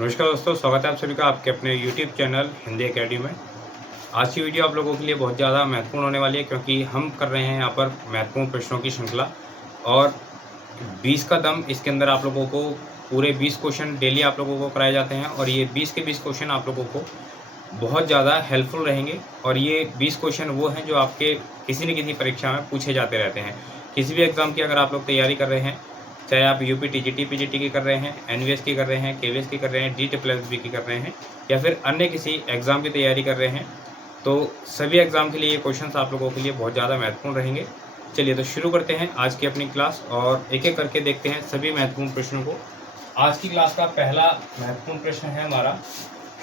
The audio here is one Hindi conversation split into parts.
नमस्कार दोस्तों, स्वागत है आप सभी का आपके अपने YouTube चैनल हिंदी अकेडमी में। आज की वीडियो आप लोगों के लिए बहुत ज़्यादा महत्वपूर्ण होने वाली है क्योंकि हम कर रहे हैं यहाँ पर महत्वपूर्ण प्रश्नों की श्रृंखला और 20 का दम इसके अंदर आप लोगों को पूरे 20 क्वेश्चन डेली आप लोगों को कराए जाते हैं और ये 20 के 20 क्वेश्चन आप लोगों को बहुत ज़्यादा हेल्पफुल रहेंगे और ये 20 क्वेश्चन वो हैं जो आपके किसी न किसी परीक्षा में पूछे जाते रहते हैं। किसी भी एग्ज़ाम की अगर आप लोग तैयारी कर रहे हैं, चाहे आप यूपी टीजीटी, पीजीटी की कर रहे हैं, एनवीएस की कर रहे हैं, केवीएस की कर रहे हैं, डीट्रिपल की कर रहे हैं या फिर अन्य किसी एग्ज़ाम की तैयारी कर रहे हैं, तो सभी एग्ज़ाम के लिए ये क्वेश्चन्स आप लोगों के लिए बहुत ज़्यादा महत्वपूर्ण रहेंगे। चलिए तो शुरू करते हैं आज की अपनी क्लास और एक-एक करके देखते हैं सभी महत्वपूर्ण प्रश्नों को। आज की क्लास का पहला महत्वपूर्ण प्रश्न है हमारा,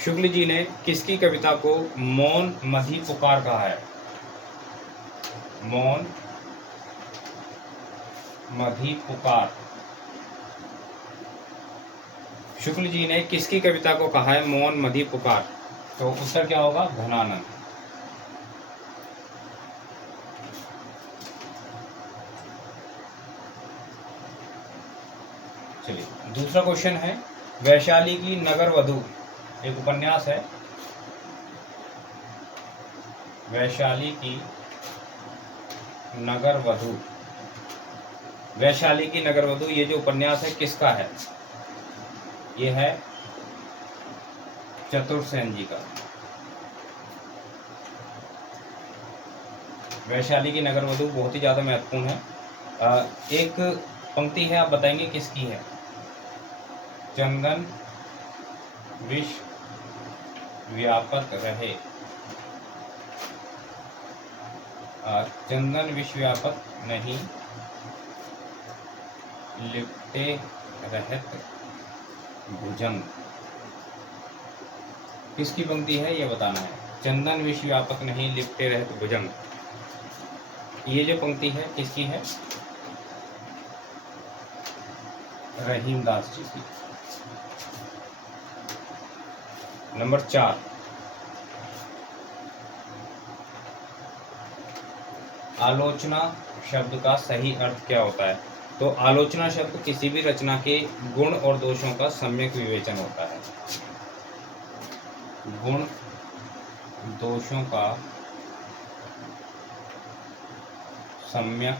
शुक्ल जी ने किसकी कविता को मौन मधी पुकार कहा है? मौन मधी पुकार। शुक्ल जी ने किसकी कविता को कहा है मौन मधी पुकार? तो उत्तर क्या होगा? घनानंद। चलिए दूसरा क्वेश्चन है, वैशाली की नगर वधू एक उपन्यास है। वैशाली की नगर वधू, वैशाली की नगर वधू ये जो उपन्यास है किसका है? ये है चतुरसेन जी का। वैशाली की नगर वधू बहुत ही ज़्यादा महत्वपूर्ण है। एक पंक्ति है, आप बताएंगे किसकी है? चंदन विश्व व्यापक रहे। चंदन विश्व व्यापक नहीं, लिपटे रहत भुजंग। किसकी पंक्ति है ये बताना है। चंदन विश्व व्यापक नहीं, लिपटे रहत भुजंग, ये जो पंक्ति है किसकी है? रहीमदास जी की। नंबर 4, आलोचना शब्द का सही अर्थ क्या होता है? तो आलोचना शब्द किसी भी रचना के गुण और दोषों का सम्यक विवेचन होता है। गुण दोषों का सम्यक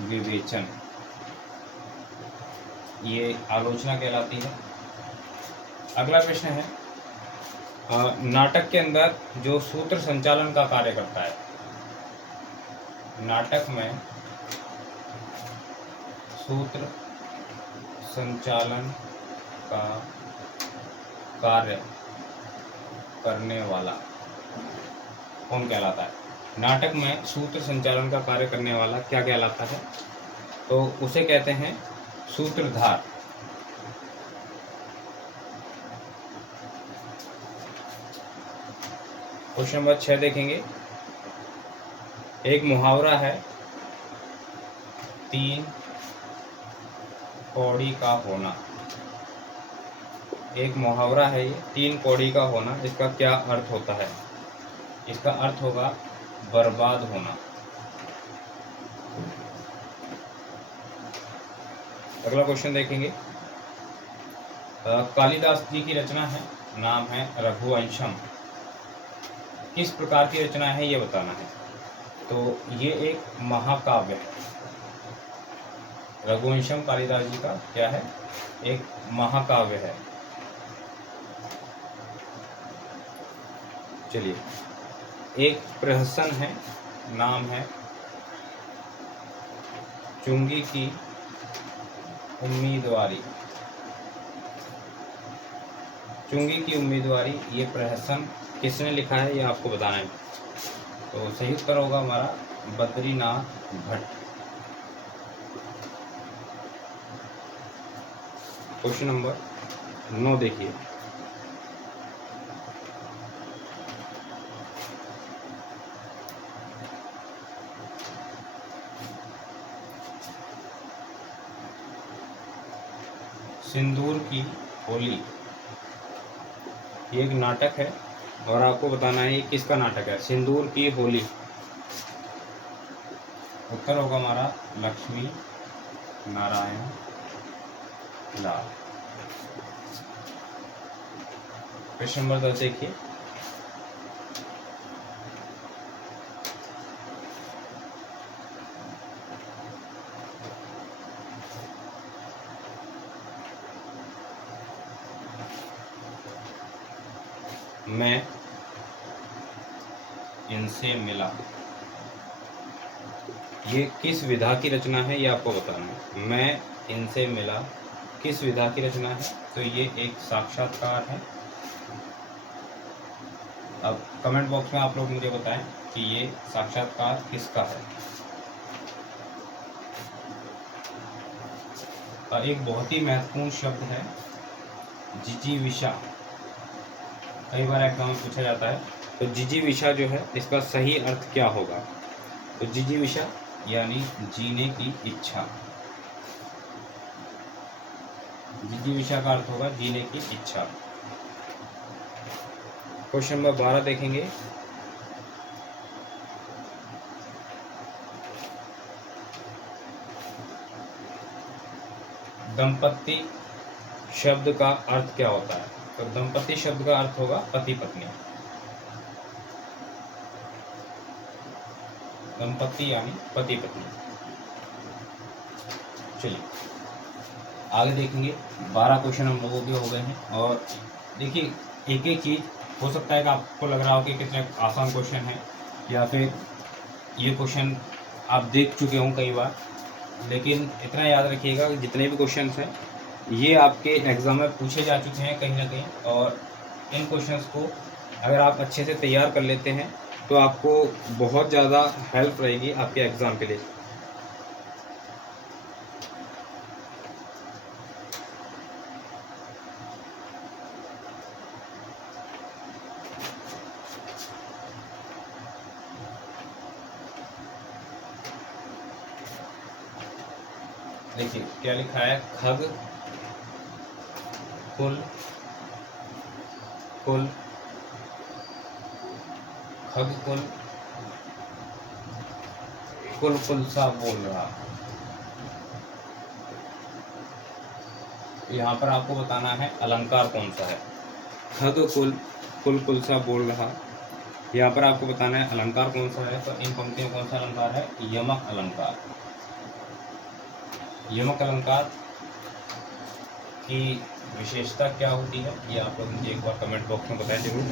विवेचन, ये आलोचना कहलाती है। अगला प्रश्न है, नाटक के अंदर जो सूत्र संचालन का कार्य करता है, नाटक में सूत्र संचालन का कार्य करने वाला कौन कहलाता है? नाटक में सूत्र संचालन का कार्य करने वाला क्या कहलाता है? तो उसे कहते हैं सूत्रधार। क्वेश्चन नंबर 6 देखेंगे, एक मुहावरा है, 3 कौड़ी का होना। एक मुहावरा है ये, 3 कौड़ी का होना, इसका क्या अर्थ होता है? इसका अर्थ होगा बर्बाद होना। अगला क्वेश्चन देखेंगे, कालिदास जी की रचना है, नाम है रघुवंशम। किस प्रकार की रचना है ये बताना है। तो ये एक महाकाव्य है। रघुवंशम कालिदास जी का क्या है? एक महाकाव्य है। चलिए, एक प्रहसन है, नाम है चुंगी की उम्मीदवारी। चुंगी की उम्मीदवारी, ये प्रहसन किसने लिखा है ये आपको बताना है। तो सही उत्तर होगा हमारा बद्रीनाथ भट्ट। क्वेश्चन नंबर 9 देखिए, सिंदूर की होली, ये एक नाटक है और आपको बताना है ये किसका नाटक है। सिंदूर की होली, उत्तर होगा हमारा लक्ष्मी नारायण लाल। प्रश्न नंबर 10 देखिए। मैं इनसे मिला, ये किस विधा की रचना है ये आपको बताना है। मैं इनसे मिला किस विधा की रचना है, तो ये एक साक्षात्कार है। अब कमेंट बॉक्स में आप लोग मुझे बताएं कि ये साक्षात्कार किसका है। और एक बहुत ही महत्वपूर्ण शब्द है जिजीविषा, कई बार एग्जाम में पूछा जाता है। तो जिजीविषा जो है इसका सही अर्थ क्या होगा, तो जिजीविषा यानी जीने की इच्छा। जिजीविषा का अर्थ होगा जीने की इच्छा। क्वेश्चन नंबर 12 देखेंगे। दंपत्ति शब्द का अर्थ क्या होता है, तो दंपत्ति शब्द का अर्थ होगा पति पत्नी। दंपत्ति यानी पति पत्नी। चलिए आगे देखेंगे। 12 क्वेश्चन हम लोगों के हो गए हैं। और देखिए एक एक चीज़, हो सकता है कि आपको लग रहा हो कि कितने आसान क्वेश्चन है, या फिर ये क्वेश्चन आप देख चुके हों कई बार, लेकिन इतना याद रखिएगा कि जितने भी क्वेश्चंस हैं ये आपके एग्ज़ाम में पूछे जा चुके हैं कहीं ना कहीं। और इन क्वेश्चंस को अगर आप अच्छे से तैयार कर लेते हैं तो आपको बहुत ज़्यादा हेल्प रहेगी आपके एग्ज़ाम के लिए। देखिए क्या लिखा है, खग कुल कुल खग कुल कुल कुल सा बोल रहा। यहाँ पर आपको बताना है अलंकार कौन सा है। खग कुल कुल कुल सा बोल रहा, यहाँ पर आपको बताना है अलंकार कौन सा है। तो इन पंक्तियों में कौन सा अलंकार है, यमक अलंकार। यमक अलंकार की विशेषता क्या होती है ये आप लोग मुझे एक बार कमेंट बॉक्स में बताएं जरूर।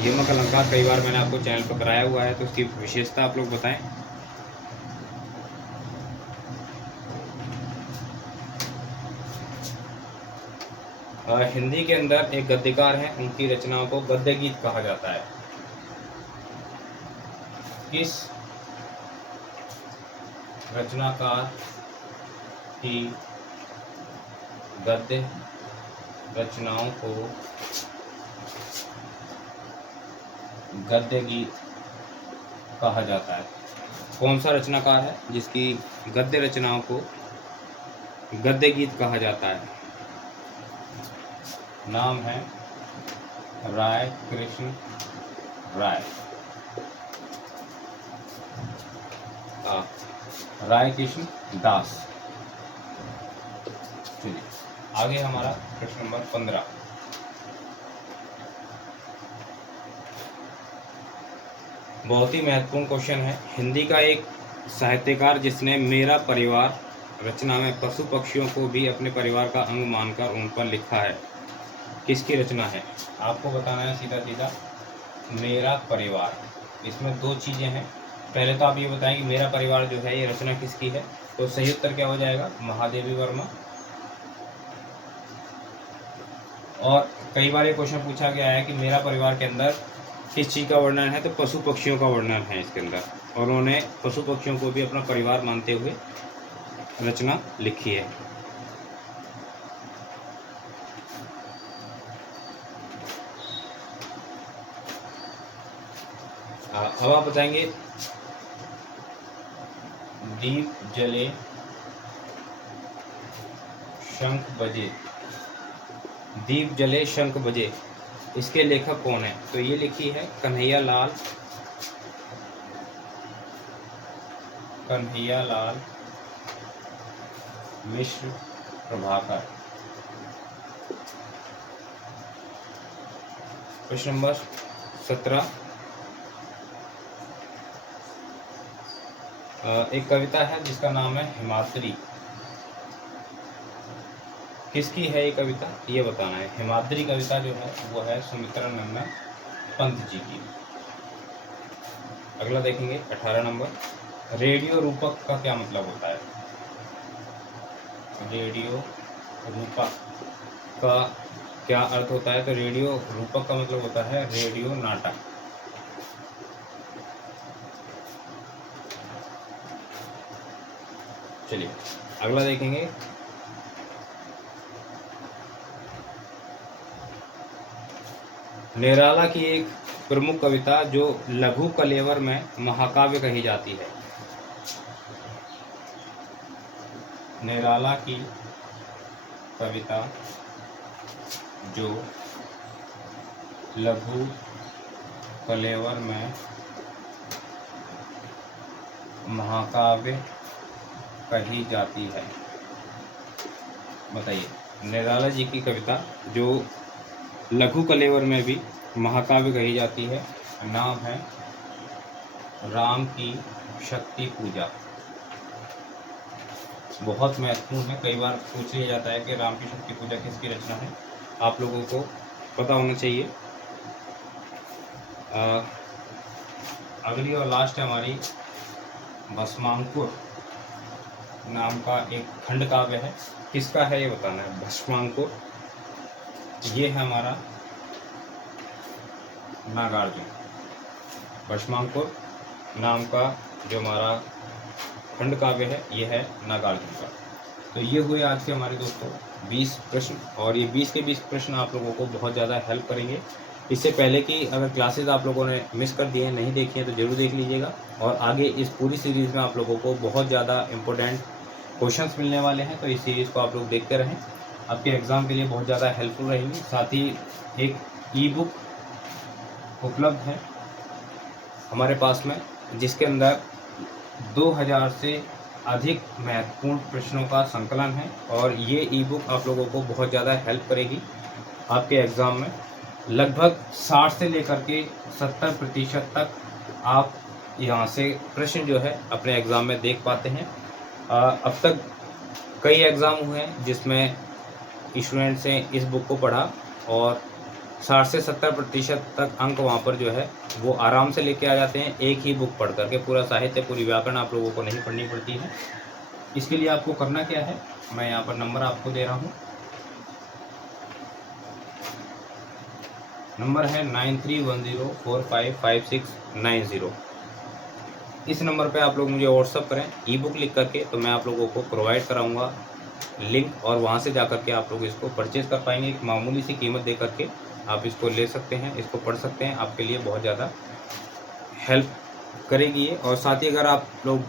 यमक अलंकार कई बार मैंने आपको चैनल पर कराया हुआ है, तो उसकी विशेषता आप लोग बताएं। हिंदी के अंदर एक गद्यकार हैं, उनकी रचनाओं को गद्य गीत कहा जाता है। किस रचनाकार की गद्य रचनाओं को गद्य गीत कहा जाता है। कौन सा रचनाकार है जिसकी गद्य रचनाओं को गद्य गीत कहा जाता है, नाम है राय कृष्ण राय। राय कृष्ण दास। चलिए आगे हमारा प्रश्न नंबर 15। बहुत ही महत्वपूर्ण क्वेश्चन है। हिंदी का एक साहित्यकार जिसने मेरा परिवार रचना में पशु पक्षियों को भी अपने परिवार का अंग मानकर उन पर लिखा है, किसकी रचना है। आपको बताना है सीधा सीधा मेरा परिवार। इसमें दो चीज़ें हैं। पहले तो आप ये बताएं कि मेरा परिवार जो है ये रचना किसकी है, तो सही उत्तर क्या हो जाएगा, महादेवी वर्मा। और कई बार ये क्वेश्चन पूछा गया है कि मेरा परिवार के अंदर किस चीज़ का वर्णन है, तो पशु पक्षियों का वर्णन है इसके अंदर, और उन्होंने पशु पक्षियों को भी अपना परिवार मानते हुए रचना लिखी है। अब आप बताएंगे दीप जले शंख बजे। दीप जले शंख बजे, इसके लेखक कौन है, तो ये लिखी है कन्हैया लाल मिश्र प्रभाकर। प्रश्न नंबर 17, एक कविता है जिसका नाम है हिमाद्री। किसकी है ये कविता, ये बताना है। हिमाद्री कविता जो है वो है सुमित्रा नंदन पंत जी की। अगला देखेंगे 18 नंबर, रेडियो रूपक का क्या मतलब होता है। रेडियो रूपक का क्या अर्थ होता है। तो रेडियो रूपक का मतलब होता है रेडियो नाटक। चलिए अगला देखेंगे, निराला की एक प्रमुख कविता जो लघु कलेवर में महाकाव्य कही जाती है। निराला की कविता जो लघु कलेवर में महाकाव्य कही जाती है। बताइए, निराला जी की कविता जो लघु कलेवर में भी महाकाव्य कही जाती है, नाम है राम की शक्ति पूजा। बहुत महत्वपूर्ण है, कई बार पूछ लिया जाता है कि राम की शक्ति पूजा किसकी रचना है, आप लोगों को पता होना चाहिए। अगली और लास्ट है हमारी भस्मांकुर नाम का एक खंड काव्य है। किसका है ये बताना है। भस्मांकुर ये है हमारा नागार्जुन। भस्मांकुर नाम का जो हमारा खंड काव्य है ये है नागार्जुन का। तो ये हुए आज के हमारे दोस्तों 20 प्रश्न, और ये 20 के 20 प्रश्न आप लोगों को बहुत ज़्यादा हेल्प करेंगे। इससे पहले कि अगर क्लासेस आप लोगों ने मिस कर दिए हैं, नहीं देखी हैं, तो ज़रूर देख लीजिएगा। और आगे इस पूरी सीरीज़ में आप लोगों को बहुत ज़्यादा इम्पोर्टेंट क्वेश्चंस मिलने वाले हैं, तो इस सीरीज़ को आप लोग देखते रहें, आपके एग्ज़ाम के लिए बहुत ज़्यादा हेल्पफुल रहेंगी। साथ ही एक ई बुक उपलब्ध है हमारे पास में, जिसके अंदर 2000 से अधिक महत्वपूर्ण प्रश्नों का संकलन है, और ये ई बुक आप लोगों को बहुत ज़्यादा हेल्प करेगी आपके एग्ज़ाम में। लगभग 60 से लेकर के 70% तक आप यहाँ से प्रश्न जो है अपने एग्ज़ाम में देख पाते हैं। अब तक कई एग्ज़ाम हुए हैं जिसमें स्टूडेंट्स ने इस बुक को पढ़ा और 60 से 70% तक अंक वहाँ पर जो है वो आराम से लेके आ जाते हैं, एक ही बुक पढ़ करके। पूरा साहित्य, पूरी व्याकरण आप लोगों को नहीं पढ़नी पड़ती है। इसके लिए आपको करना क्या है, मैं यहाँ पर नंबर आपको दे रहा हूँ। नंबर है 9310455690। इस नंबर पे आप लोग मुझे व्हाट्सअप करें ई बुक लिख करके, तो मैं आप लोगों को प्रोवाइड कराऊंगा लिंक, और वहाँ से जा कर के आप लोग इसको परचेज़ कर पाएंगे। एक मामूली सी कीमत दे करके आप इसको ले सकते हैं, इसको पढ़ सकते हैं, आपके लिए बहुत ज़्यादा हेल्प करेगी ये। और साथ ही अगर आप लोग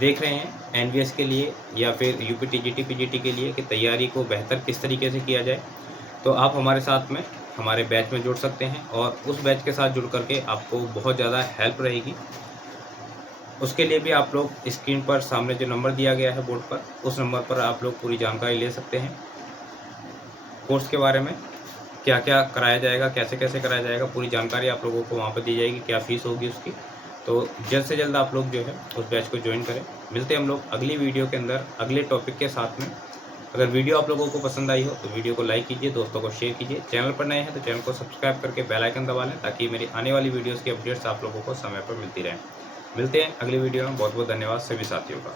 देख रहे हैं एनवीएस के लिए या फिर यूपी टीजीटी पीजीटी के लिए कि तैयारी को बेहतर किस तरीके से किया जाए, तो आप हमारे साथ में हमारे बैच में जुड़ सकते हैं, और उस बैच के साथ जुड़ करके आपको बहुत ज़्यादा हेल्प रहेगी। उसके लिए भी आप लोग स्क्रीन पर सामने जो नंबर दिया गया है बोर्ड पर, उस नंबर पर आप लोग पूरी जानकारी ले सकते हैं। कोर्स के बारे में क्या क्या कराया जाएगा, कैसे कैसे कराया जाएगा, पूरी जानकारी आप लोगों को वहाँ पर दी जाएगी, क्या फ़ीस होगी उसकी। तो जल्द से जल्द आप लोग जो है उस बैच को ज्वाइन करें। मिलते हैं हम लोग अगली वीडियो के अंदर अगले टॉपिक के साथ में। अगर वीडियो आप लोगों को पसंद आई हो तो वीडियो को लाइक कीजिए, दोस्तों को शेयर कीजिए। चैनल पर नए हैं तो चैनल को सब्सक्राइब करके बेल आइकन दबा लें, ताकि मेरी आने वाली वीडियोज़ की अपडेट्स आप लोगों को समय पर मिलती रहें। मिलते हैं अगली वीडियो में। बहुत बहुत धन्यवाद सभी साथियों का।